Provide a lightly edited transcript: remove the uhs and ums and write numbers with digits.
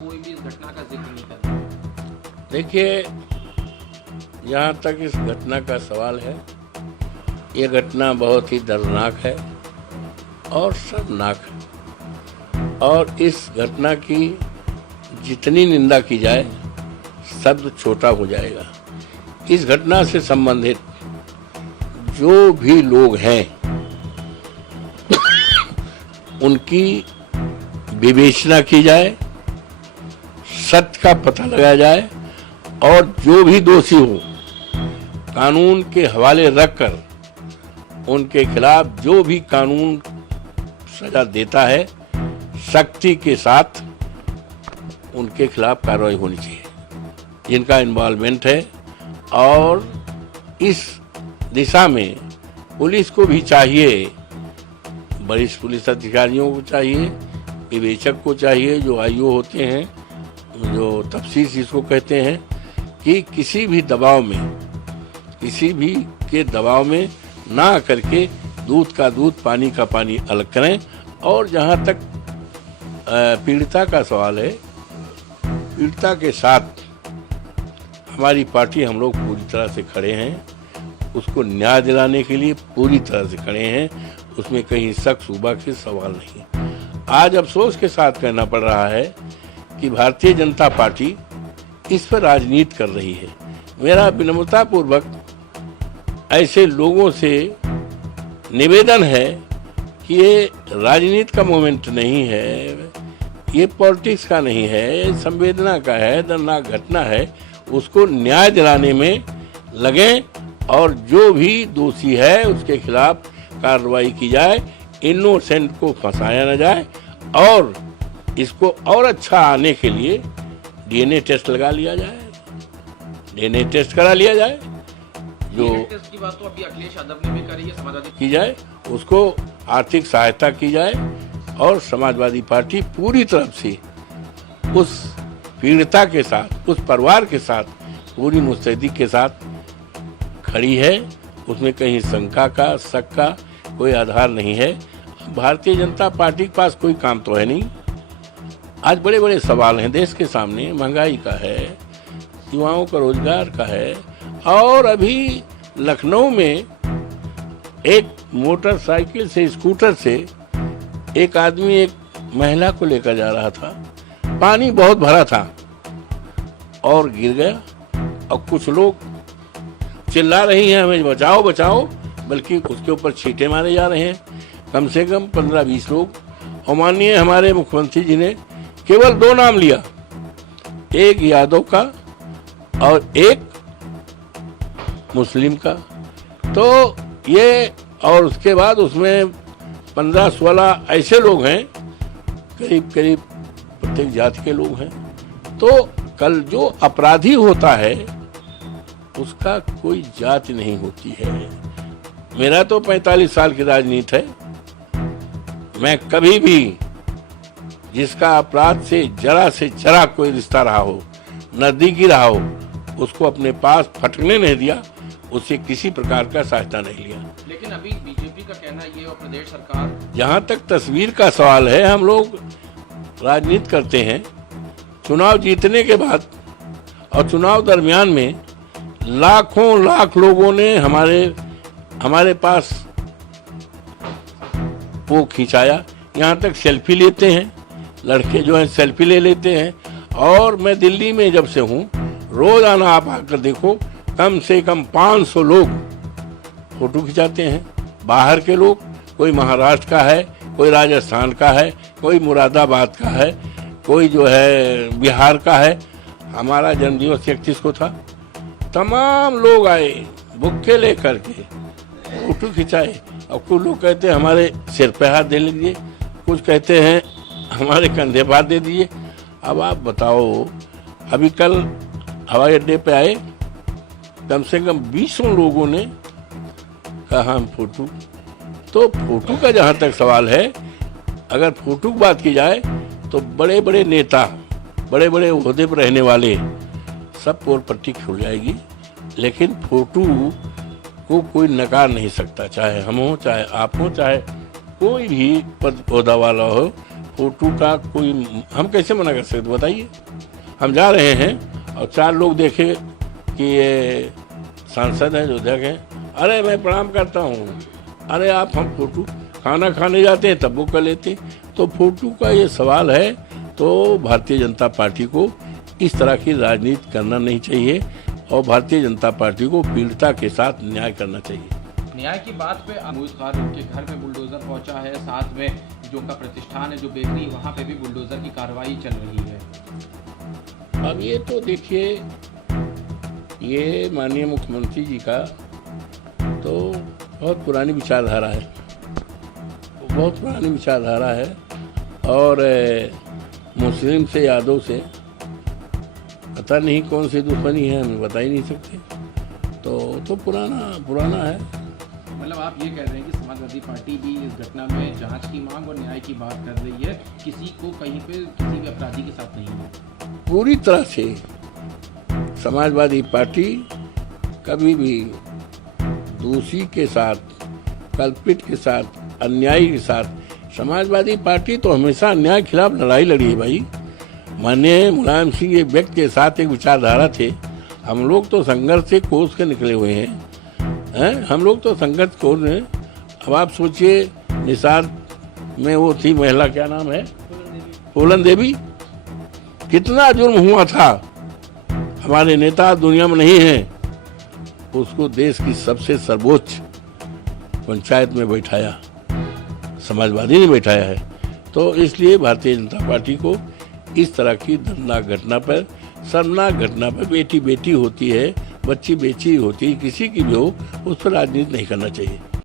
कोई भी इस घटना का जिक्र नहीं कर रहा। देखिए, जहाँ तक इस घटना का सवाल है, ये घटना बहुत ही दर्दनाक है और शर्मनाक है। और इस घटना की जितनी निंदा की जाए शब्द छोटा हो जाएगा। इस घटना से संबंधित जो भी लोग हैं उनकी विवेचना की जाए, सत्य का पता लगाया जाए और जो भी दोषी हो कानून के हवाले रखकर उनके खिलाफ जो भी कानून सजा देता है सख्ती के साथ उनके खिलाफ कार्रवाई होनी चाहिए जिनका इन्वॉल्वमेंट है। और इस दिशा में पुलिस को भी चाहिए, वरिष्ठ पुलिस अधिकारियों को चाहिए, विवेचक को चाहिए, जो आईओ होते हैं, जो तफ्तीश जिसको कहते हैं, कि किसी भी दबाव में ना करके दूध का दूध पानी का पानी अलग करें। और जहां तक पीड़िता का सवाल है, पीड़िता के साथ हमारी पार्टी, हम लोग पूरी तरह से खड़े हैं, उसको न्याय दिलाने के लिए पूरी तरह से खड़े हैं, उसमें कहीं शक शुबा के सवाल नहीं। आज अफसोस के साथ कहना पड़ रहा है कि भारतीय जनता पार्टी इस पर राजनीति कर रही है। मेरा विनम्रतापूर्वक ऐसे लोगों से निवेदन है कि ये राजनीति का मोमेंट नहीं है, ये पॉलिटिक्स का नहीं है, ये संवेदना का है, दर्दनाक घटना है। उसको न्याय दिलाने में लगें और जो भी दोषी है उसके खिलाफ कार्रवाई की जाए, इनोसेंट को फंसाया न जाए। और इसको और अच्छा आने के लिए डीएनए टेस्ट लगा लिया जाए, डीएनए टेस्ट करा लिया जाए, जो टेस्ट की बात तो अभी अखिलेश यादव ने भी करी है, समाजवादी की जाए, उसको आर्थिक सहायता की जाए। और समाजवादी पार्टी पूरी तरफ से उस पीड़िता के साथ, उस परिवार के साथ पूरी मुस्तैदी के साथ खड़ी है। उसमें कहीं शंका का, शक का कोई आधार नहीं है। भारतीय जनता पार्टी के पास कोई काम तो है नहीं। आज बड़े बड़े सवाल हैं देश के सामने, महंगाई का है, युवाओं का रोजगार का है। और अभी लखनऊ में एक मोटरसाइकिल से, स्कूटर से एक आदमी एक महिला को लेकर जा रहा था, पानी बहुत भरा था और गिर गया। और कुछ लोग चिल्ला रही हैं हमें बचाओ बचाओ, बल्कि उसके ऊपर छींटे मारे जा रहे हैं। कम से कम 15-20 लोग। और माननीय हमारे मुख्यमंत्री जी ने केवल 2 नाम लिया, एक यादव का और एक मुस्लिम का। तो ये, और उसके बाद उसमें 15-16 ऐसे लोग हैं, करीब करीब प्रत्येक जाति के लोग हैं। तो कल जो अपराधी होता है उसका कोई जाति नहीं होती है। मेरा तो 45 साल की राजनीति है, मैं कभी भी जिसका अपराध से जरा कोई रिश्ता रहा हो, नजदीकी रहा हो, उसको अपने पास फटकने नहीं दिया, उससे किसी प्रकार का सहायता नहीं लिया। लेकिन अभी बीजेपी का कहना ये और प्रदेश सरकार, जहाँ तक तस्वीर का सवाल है, हम लोग राजनीति करते हैं। चुनाव जीतने के बाद और चुनाव दरमियान में लाखों लाख लोगों ने हमारे पास वो खिंचाया। यहाँ तक सेल्फी लेते हैं, लड़के जो हैं सेल्फी ले लेते हैं। और मैं दिल्ली में जब से हूँ, रोजाना आप आकर देखो, कम से कम 500 लोग फोटो खिंचाते हैं। बाहर के लोग, कोई महाराष्ट्र का है, कोई राजस्थान का है, कोई मुरादाबाद का है, कोई जो है बिहार का है। हमारा जन्मदिवस 31 को था, तमाम लोग आए बुक्के लेकर के, फोटो खिंचाए। और कुछ लोग कहते हैं हमारे सिर पे हाथ दे लीजिए, कुछ कहते हैं हमारे कंधे पर हाथ दे दीजिए। अब आप बताओ, अभी कल हवाई अड्डे पे आए, कम से कम 20 लोगों ने कहा हम फोटो। तो फोटो का जहाँ तक सवाल है, अगर फोटो की बात की जाए तो बड़े बड़े नेता, बड़े बड़े ओहदे पर रहने वाले सब पोल पट्टी खुल जाएगी। लेकिन फोटो को कोई नकार नहीं सकता, चाहे हम हो, चाहे आप हो, चाहे कोई भी पद ओहदा वाला हो। फोटो का कोई हम कैसे मना कर सकते बताइए। हम जा रहे हैं और 4 लोग देखे कि ये सांसद हैं, विधायक हैं, अरे मैं प्रणाम करता हूँ, अरे आप हम फोटो खाना खाने जाते हैं तब वो कर लेते हैं। तो फोटो का ये सवाल है, तो भारतीय जनता पार्टी को इस तरह की राजनीति करना नहीं चाहिए और भारतीय जनता पार्टी को पीड़िता के साथ न्याय करना चाहिए। न्याय की बात पे मोहित खान के घर में बुलडोजर पहुंचा है, साथ में जो का प्रतिष्ठान है, जो बेकरी, वहां पे भी बुलडोजर की कार्रवाई चल रही है। अब ये तो देखिए, ये माननीय मुख्यमंत्री जी का तो बहुत पुरानी विचारधारा है, बहुत पुरानी विचारधारा है और मुस्लिम से, यादव से पता नहीं कौन सी दुश्मनी है, हमें बता ही नहीं सकते। तो पुराना है। मतलब आप ये कह रहे हैं कि समाजवादी पार्टी भी इस घटना में जांच की मांग और न्याय की बात कर रही है, किसी को कहीं पे किसी भी अपराधी के साथ नहीं है। पूरी तरह से समाजवादी पार्टी कभी भी दोषी के साथ, कल्पित के साथ, अन्यायी के साथ, समाजवादी पार्टी तो हमेशा अन्याय के खिलाफ लड़ाई लड़ी है भाई। माननीय मुलायम सिंह एक व्यक्ति के साथ एक विचारधारा थे। हम लोग तो संघर्ष से कोस के निकले हुए हैं, हम लोग तो संघर्ष कोस हैं। अब आप सोचिए, निषाद में वो थी महिला, क्या नाम है, फूलन देवी, कितना जुर्म हुआ था। हमारे नेता दुनिया में नहीं है, उसको देश की सबसे सर्वोच्च पंचायत में बैठाया, समाजवादी ने बैठाया है। तो इसलिए भारतीय जनता पार्टी को इस तरह की दर्दनाक घटना पर, शर्मनाक घटना पर, बेटी बेटी होती है, बच्ची बेची होती है, किसी की भी हो, उस पर राजनीति नहीं करना चाहिए।